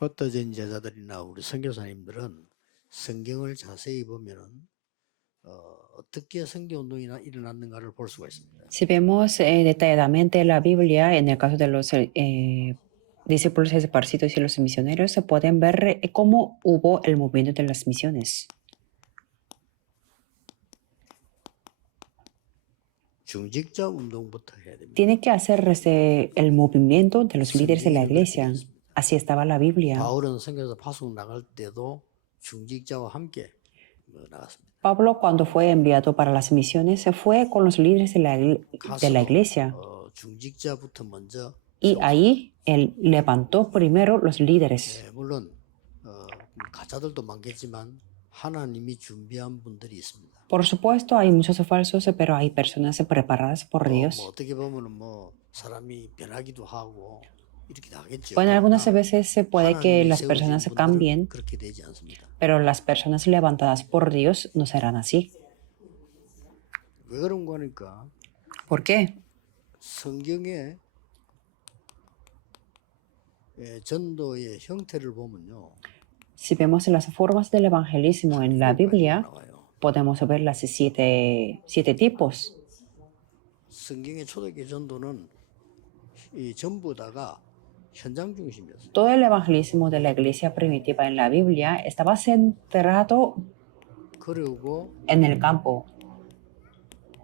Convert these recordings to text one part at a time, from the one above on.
헛되진 제자들이나 우리 선교사님들은 성경을 자세히 보면은 어떻게 선교 운동이 일어났는가를 볼 수가 있습니다. Si vemos detalladamente la Biblia, en el caso de los discípulos esparcidos y los misioneros, se pueden ver cómo hubo el movimiento de las misiones. 중직자 운동부터 해야 됩니다. Tiene que hacer el movimiento de los líderes de la iglesia. Así estaba la Biblia. 바울은 선교사 파송 나갈 때도 중직자와 함께 나갔습니다. Pablo, cuando fue enviado para las misiones, se fue con los líderes de la iglesia. 중직자부터 먼저 Y ahí él levantó primero los líderes. 물론 가짜들도 많겠지만 하나님이 준비한 분들이 있습니다. Por supuesto, hay muchos falsos, pero hay personas preparadas por Dios. 어떻게 보면 사람이 변하기도 하고 이렇게 하겠죠. Bueno, algunas veces se puede que las personas cambien, 그렇게 되지 않습니다. pero las personas levantadas por Dios no serán así. 왜 그런 거니까? ¿Por qué? 성경의 전도의 형태를 보면요. Si vemos las formas del evangelismo en la Biblia, podemos ver las siete tipos. 성경의 초대교회 전도는 전부 다가 현장 중심이었어요. Todo el evangelismo de la iglesia primitiva en la Biblia estaba centrado 그리고 en el campo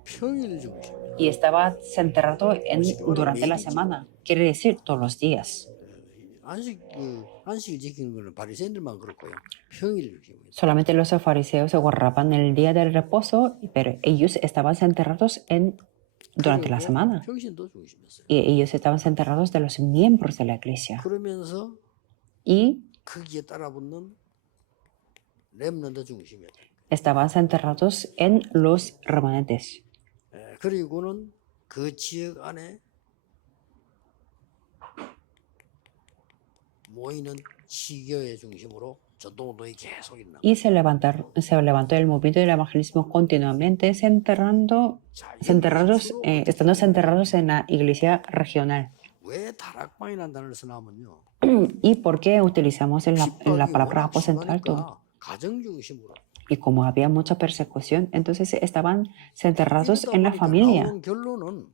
평일 중심. y estaba centrado durante la semana. Quiere decir todos los días. 안식을 지키는 거는 바리새인들만 그렇고요. 평일 중심이에요. Solamente los fariseos se guardaban el día del reposo, pero ellos estaban centrados durante la semana. 평신도 중심이었어요. Y ellos estaban centrados de los miembros de la iglesia. 그러면서 Y 거기에 따라붙는 렘넌트 중심이었어요. estaban centrados en los remanentes. 그리고는 그 지역 안에 모이는 시교회 중심으로 전도운동이 계속 있나. Y se levantó el movimiento del evangelismo continuamente, estando centrados en la iglesia regional. 왜 다락방이라는 단어를 쓰냐면요. ¿Y por qué utilizamos la palabra aposento alto? 가정 중심으로. Y como había mucha persecución, entonces estaban centrados en la familia. 결론은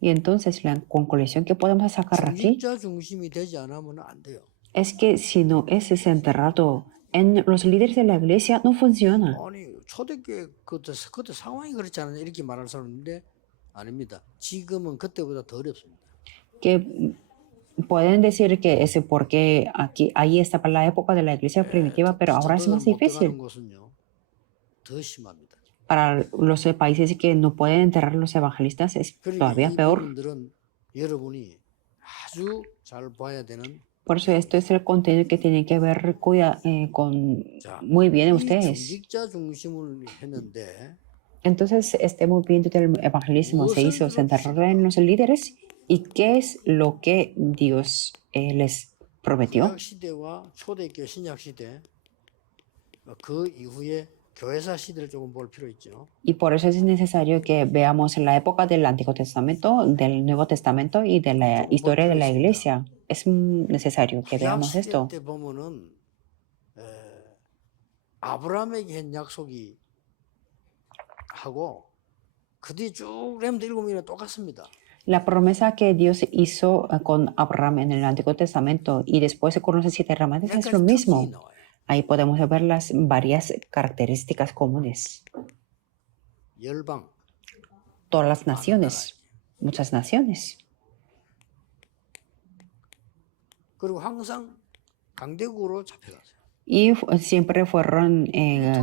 Y entonces la conclusión que podemos sacar aquí 중직자 중심이 되지 않으면 안 돼요. es que si no es centrado en los líderes de la iglesia, no funciona. 아니 초대교회 그때 상황이 그렇지 않느냐 이렇게 말하는 사람인데 아닙니다. 지금은 그때보다 더 어렵습니다. Que pueden decir que es porque ahí estaba la época de la iglesia primitiva, pero ahora es más difícil. 더 심합니다. Para los países que no pueden enterrar los evangelistas es todavía peor. 여러분이 아주 잘 봐야 되는. Por eso esto es el contenido que tienen que ver muy bien ustedes. 중직자 중심을 했는데. Entonces este movimiento del evangelismo se hizo centrado en los líderes. ¿Y qué es lo que Dios les prometió? 시대와 초대교회 신약 시대 그 이후에 교회사 시대를 조금 볼 필요 있죠. Y por eso es necesario que veamos la época del Antiguo Testamento, del Nuevo Testamento y de la historia de la Iglesia. Es necesario que veamos esto. 때 보면은 아브라함에게 한 약속이 하고 그 뒤에 쭉 렘드 7명이나 똑같습니다. La promesa que Dios hizo con Abraham en el Antiguo Testamento y después con los 7 remanentes es lo mismo. Ahí podemos ver las varias características comunes. Todas las naciones, muchas naciones. Y siempre fueron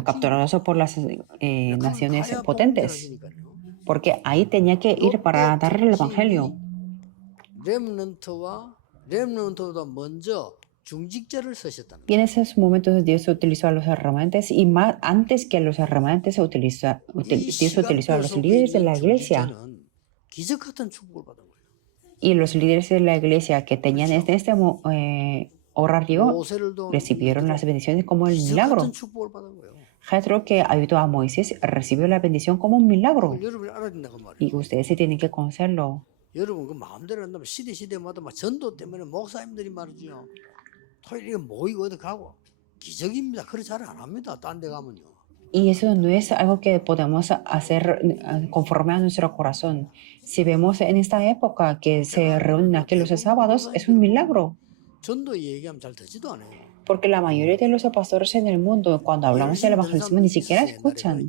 capturados por las naciones potentes, porque ahí tenía que ir para dar el evangelio. Y en esos momentos Dios utilizó a los remanentes y más antes que los remanentes Dios utilizó a los líderes de la iglesia. Y los líderes de la iglesia que tenían este horario recibieron las bendiciones como el milagro. Jethro, que ayudó a Moisés, recibió la bendición como un milagro. Y ustedes sí tienen que conocerlo. 토요일에 모이고 어디 가고 기적입니다. 그렇게 잘 안 합니다. 딴 데 가면요. Y eso no es algo que podemos hacer conforme a nuestro corazón. Si vemos en esta época que se reúnen aquí los sábados, es un milagro. 전도 얘기하면 잘 듣지도 않아요. Porque la mayoría de los pastores en el mundo, cuando hablamos del evangelismo, ni siquiera escuchan.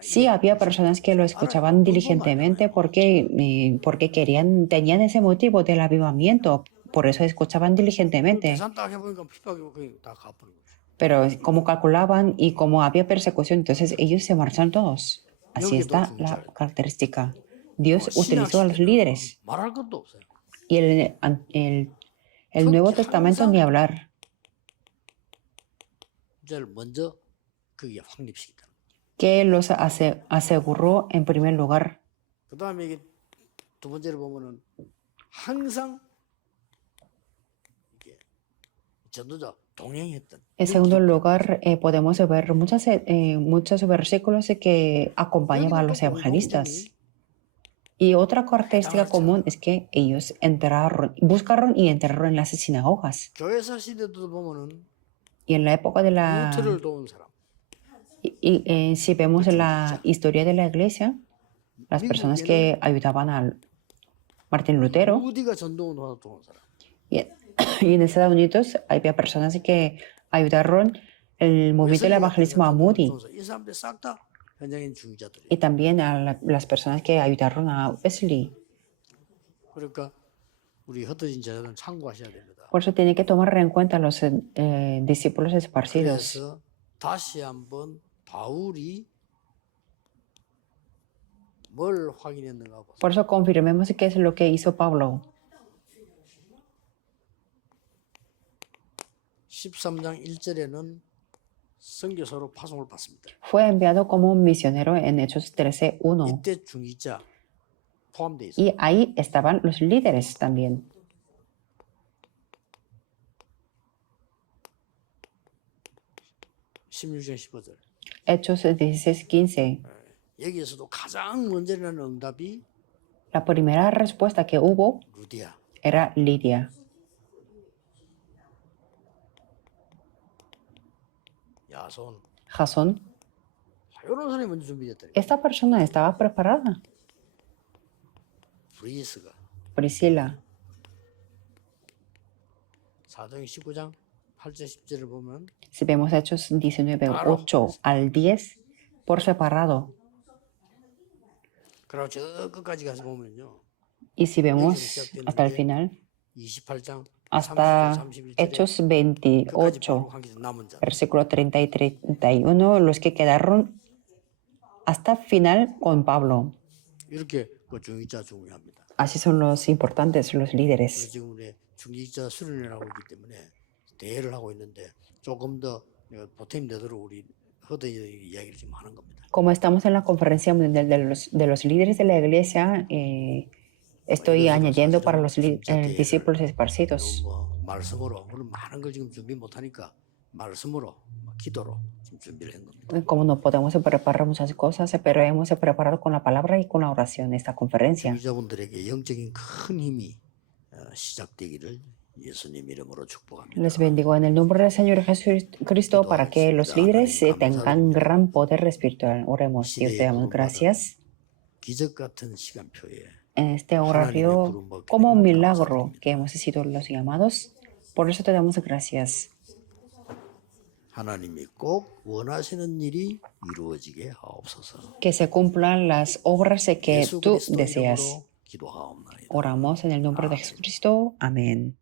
Sí, había personas que lo escuchaban diligentemente porque tenían ese motivo del avivamiento. Por eso escuchaban diligentemente. Pero como calculaban y como había persecución, entonces ellos se marcharon todos. Así está la característica. Dios utilizó a los líderes. Y el Nuevo Testamento ni hablar. Que los aseguró en primer lugar. En segundo lugar, podemos ver muchos versículos que acompañaban a los evangelistas. Y otra característica común es que ellos buscaron y entraron en las sinagogas. Y en la época de la... si vemos la historia de la iglesia, las personas que ayudaban a Martín Lutero, y en Estados Unidos había personas que ayudaron el movimiento del evangelismo a Moody. Y también a las personas que ayudaron a Wesley. Por eso tiene que tomar en cuenta a los discípulos esparcidos. Por eso confirmemos qué es lo que hizo Pablo. 13장 1절에는 선교사로 파송을 받습니다. Fue enviado como un misionero en Hechos 13:1. 이때 중위자 포함되어 있습니다. Y ahí estaban los líderes también. 16장 15절. Hechos 16:15. 여기에서도 가장 먼저 일어나는 응답이 La primera respuesta que hubo 루디아. era Lidia. 야손. Jasón. 이런 사람이 먼저 준비됐다. Esta persona estaba preparada. 브리스가. Priscila. 사도행 19장 8절 10절을 보면 Si vemos Hechos 19:8 al 10 por separado. 그리고 저 끝까지 가서 보면요. Y si vemos hasta el final, 28장 hasta Hechos 28, versículo 30 y 31, los que quedaron hasta final con Pablo. 이렇게 그 중위자 중요합니다. Así son los importantes, los líderes. 지금 우리 중위자 수련회를 하고 있기 때문에 대회를 하고 있는데 조금 더 보탬이 되도록 우리 허드의 이야기를 지금 하는 겁니다. Como estamos en la conferencia mundial de los líderes de la iglesia, estoy añadiendo para los discípulos esparcidos. 말씀으로 우리 많은 걸 지금 준비 못 하니까 말씀으로 기도로 지금 준비를 한 겁니다. Como no podemos preparar muchas cosas, pero hemos preparado con la palabra y con la oración esta conferencia. 중위자분들에게 영적인 큰 힘이 시작되기를 예수님 이름으로 축복합니다. Les bendigo en el nombre del Señor Jesucristo para que los líderes tengan gran poder espiritual. Oremos, Dios te damos gracias 기적 같은 시간표에 en este horario como un milagro que hemos sido los llamados. Por eso te damos gracias. 하나님이 꼭 원하시는 일이 이루어지게 하옵소서. Que se cumplan las obras que 예수 tú 그리스도 deseas. 이름으로 기도하옵나이다. Oramos en el nombre de Jesucristo. Amén.